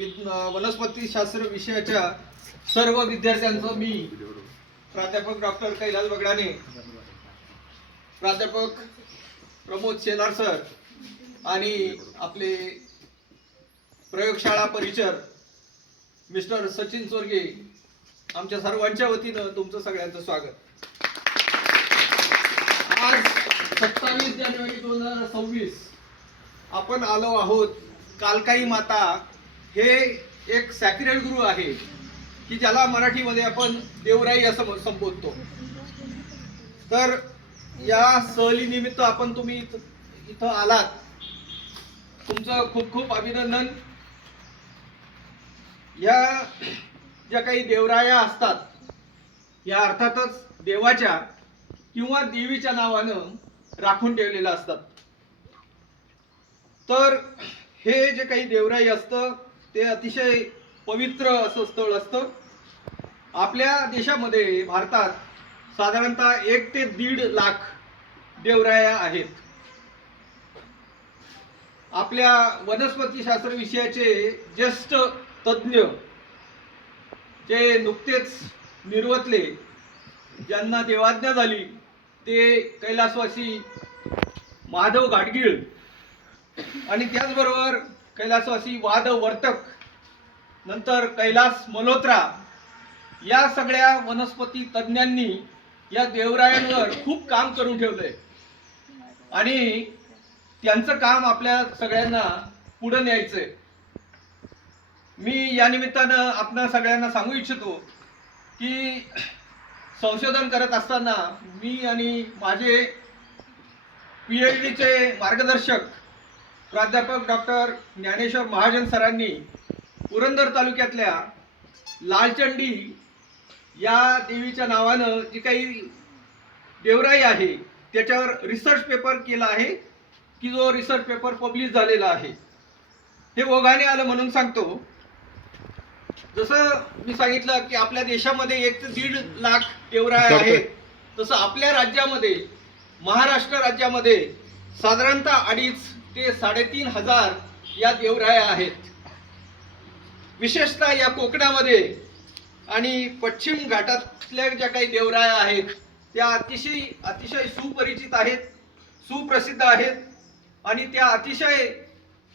वनस्पतीशास्त्र विषयाच्या सर्व विद्यार्थ्यांचं मी प्राध्यापक डॉक्टर कैलास बगडाने, प्राध्यापक प्रमोद शेलार सर आणि आपले प्रयोगशाळा परिचर मिस्टर सचिन चोरगे आमच्या सर्वांच्या वतीनं तुमचं सगळ्यांचं स्वागत। आज 27 जानेवारी 2026 आपण आलो आहोत। कालकाई माता हे एक सॅक्रेड गुरु आहे की ज्याला मराठीमध्ये आपण देवराई असं संबोधतो। तर या सहलीनिमित्त आपण तुम्ही इथं आलात, तुमचं खूप खूप अभिनंदन। या ज्या काही देवराया असतात या अर्थातच देवाच्या किंवा देवीच्या नावानं राखून ठेवलेल्या असतात। तर हे जे काही देवराई असतं ते अतिशय पवित्र असं स्थळ असतं। आपल्या देशामध्ये भारतात साधारणतः 1 ते 1.5 लाख देवराया आहेत। आपल्या वनस्पतीशास्त्र विषयाचे ज्येष्ठ तज्ञ जे नुकतेच निर्वतले, ज्यांना देवाज्ञा झाली, ते कैलासवासी माधव गाडगीळ आणि त्याचबरोबर कैलासवासी वादवर्तक, नंतर कैलास मल्होत्रा, या सगळ्या वनस्पती तज्ञांनी या देवरायांवर खूप काम करून ठेवलंय आणि त्यांचं काम आपल्या सगळ्यांना पुढे न्यायचंय। मी या निमित्तानं आपणा सगळ्यांना सांगू इच्छितो की संशोधन करत असताना मी आणि माझे PhDचे मार्गदर्शक प्राध्यापक डॉक्टर ज्ञानेश्वर महाजन सरांनी पुरंदर तालुक्यातल्या लालचंडी या देवीच्या नावानं जी काही देवराई आहे त्याच्यावर रिसर्च पेपर केला आहे की जो रिसर्च पेपर पब्लिश झालेला आहे। हे ओघाने आलं म्हणून सांगतो। जसं मी सांगितलं की आपल्या देशामध्ये 1 ते 1.5 लाख देवराया आहेत, तसं आपल्या राज्यामध्ये महाराष्ट्र राज्यामध्ये साधारणतः 2.5 ते 3.5 हजार या देवराया आहेत। विशेषतः या कोकणामध्ये आणि पश्चिम घाटातल्या ज्या काही देवराया आहेत त्या अतिशय सुपरिचित आहेत, सुप्रसिद्ध आहेत आणि त्या अतिशय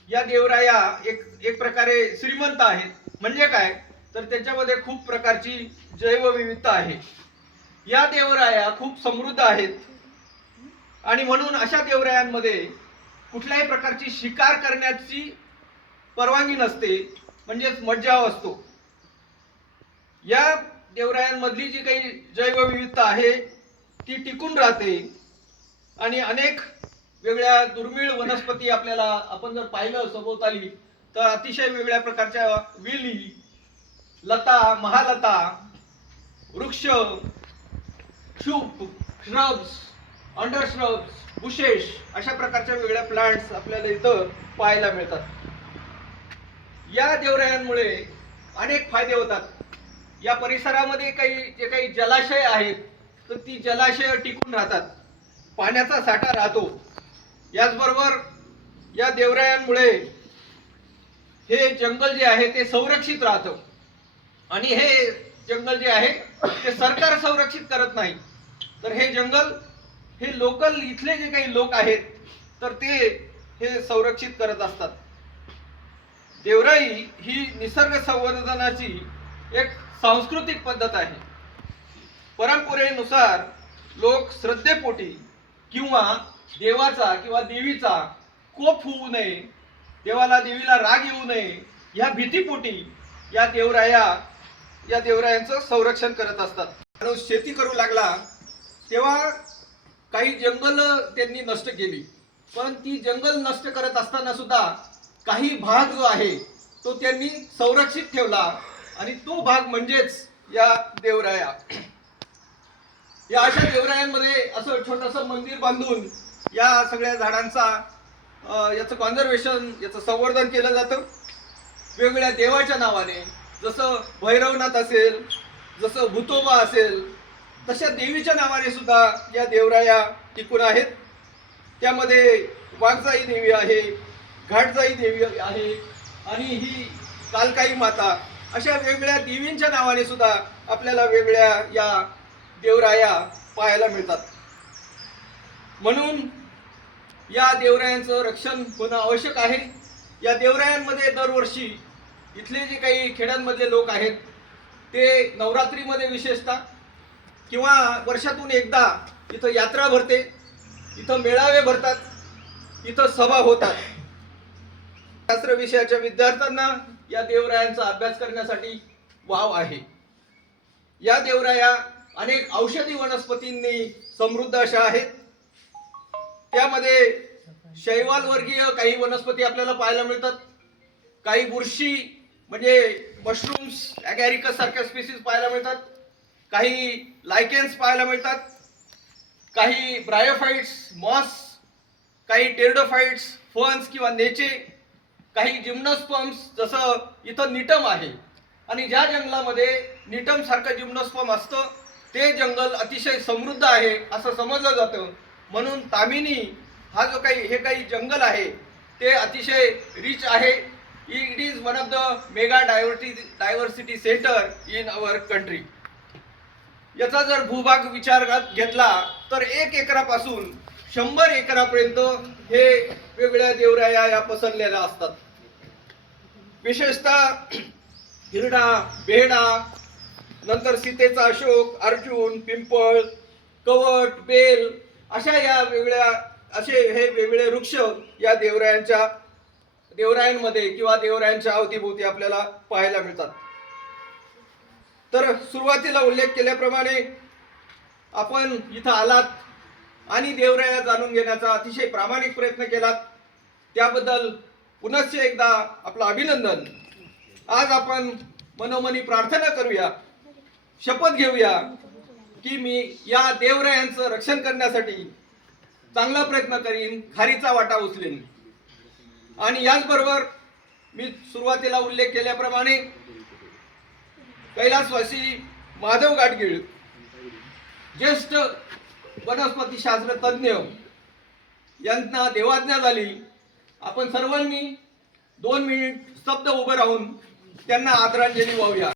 या देवराया एक प्रकारे श्रीमंत आहेत। म्हणजे काय तर त्याच्यामध्ये खूप प्रकारची जैवविविधता आहे। या देवराया खूप समृद्ध आहेत आणि म्हणून अशा देवरायांमध्ये कुठल्याही प्रकारची शिकार करण्याची परवानगी नसते, म्हणजेच मज्जाव असतो। या देवरायांमधली जी काही जैवविविधता आहे ती टिकून राहते आणि अनेक वेगळ्या दुर्मिळ वनस्पती आपल्याला आपण जर पाहिलं सभोवताली तर अतिशय वेगळ्या प्रकारच्या वेली, लता, महालता, वृक्ष, श्रब्स, अंडर श्रब्स, बुशेस अशा प्रकारच्या वेगळ्या प्लांट्स आपल्याला इथं पाहायला मिळतात। या देवरायांमुळे अनेक फायदे होतात। या परिसरामध्ये जे काही जलाशय आहेत तर ती जलाशय टिकून राहतात, पाण्याचा साठा राहतो। याचबरोबर या देवरायांमुळे हे जंगल जे आहे ते संरक्षित राहतं आणि हे जंगल जे आहे ते सरकार संरक्षित करत नाही, तर हे जंगल हे लोकल इथले जे काही लोक आहेत तर ते हे संरक्षित करत असतात। देवराई ही निसर्ग संवर्धनाची एक सांस्कृतिक पद्धत आहे। परंपरेनुसार लोक श्रद्धेपोटी किंवा देवाचा किंवा देवीचा कोप होऊ नये, देवीला राग येऊ नये या भीतीपोटी या देवरायांचं संरक्षण करत असतात। माणूस शेती करू लागला तेव्हा काही जंगल त्यांनी नष्ट केली, पण ती जंगल नष्ट करत असताना सुद्धा काही भाग जो आहे तो त्यांनी संरक्षित ठेवला आणि तो भाग म्हणजेच या देवराया। या अशा देवरायांमध्ये असं छोटंसं मंदिर बांधून या सगळ्या झाडांचा याचं कॉन्झर्वेशन, याचं संवर्धन केलं जातं वेगवेगळ्या देवाच्या नावाने। जसं भैरवनाथ असेल, जसं भूतोबा असेल, तशा देवीच्या नावाने सुद्धा या देवराया टिकून आहेत। त्यामध्ये वाघजाई देवी आहे, घाटजाई देवी आहे आणि ही कालकाई माता अशा वेगवेगळ्या देवींच्या नावाने सुद्धा आपल्याला वेगळ्या या देवराया पाहायला मिळतात. म्हणून या देवरायांचं रक्षण होणं आवश्यक आहे. या देवरायांमध्ये दरवर्षी इथले जे काही खेड्यांमधले लोक आहेत ते नवरात्रीमध्ये विशेषतः किंवा वर्षातून एकदा इथं यात्रा भरते, इथं मेळावे भरतात, इथं सभा होतात. शास्त्र विषयाच्या विद्यार्थ्यांना या देवरायांचा अभ्यास करण्यासाठी वाव आहे. या देवराया अनेक औषधी वनस्पतींनी समृद्ध अशा आहेत. त्यामध्ये शैवाल वर्गीय काही वनस्पती आपल्याला पाहायला मिळतात. काही बुरशी म्हणजे मशरूम्स, ॲगॅरिकस सारख्या स्पीसीज पाहायला मिळतात. काही लायकेन्स पाहायला मिळतात. काही ब्रायोफाइट्स, मॉस, काही टेरिडोफाइट्स, फर्न्स किंवा नेचे, काही जिम्नोस्पर्म्स, जसं इथं निटम आहे. आणि ज्या जंगलामध्ये निटम सारखं जिम्नोस्पर्म असतं ते जंगल अतिशय समृद्ध आहे असं समजलं जातं. म्हणून तामिनी हा जो काही हे काही जंगल आहे ते अतिशय रिच आहे. It is one of the mega diversity centre in our country. याचा जर भूभाग विचारात घेतला तर 1 एकरापासून 100 एकरापर्यंत हे वेगवेगळ्या देवराया या पसरलेल्या असतात. विशेषतः हिरडा, बेहडा, नंतर सीतेचा अशोक, अर्जुन, पिंपळ, कवट, बेल अशा या वेगळ्या असे हे वेगवेगळे वृक्ष या देवरायांमध्ये किंवा देवरायांच्या अवतीभोवती आपल्याला पाहायला मिळतात. तर सुरुवातीला उल्लेख केल्याप्रमाणे आपण इथं आलात आणि देवराया जाणून घेण्याचा अतिशय प्रामाणिक प्रयत्न केलात त्याबद्दल पुनश्च एकदा आपलं अभिनंदन. आज आपण मनोमनी प्रार्थना करूया, शपथ घेऊया की मी या देवरायांचं रक्षण करण्यासाठी चांगला प्रयत्न करीन, खारीचा वाटा उचलेन. आणि याचबरोबर मी सुरुवातीला उल्लेख केल्याप्रमाणे कैलासवासी माधव गाडगीळ, ज्येष्ठ वनस्पती शास्त्र तज्ञ, यांना देवाज्ञा झाली. आपण सर्वांनी 2 मिनिट स्तब्ध उभं राहून त्यांना आदरांजली वाहूया.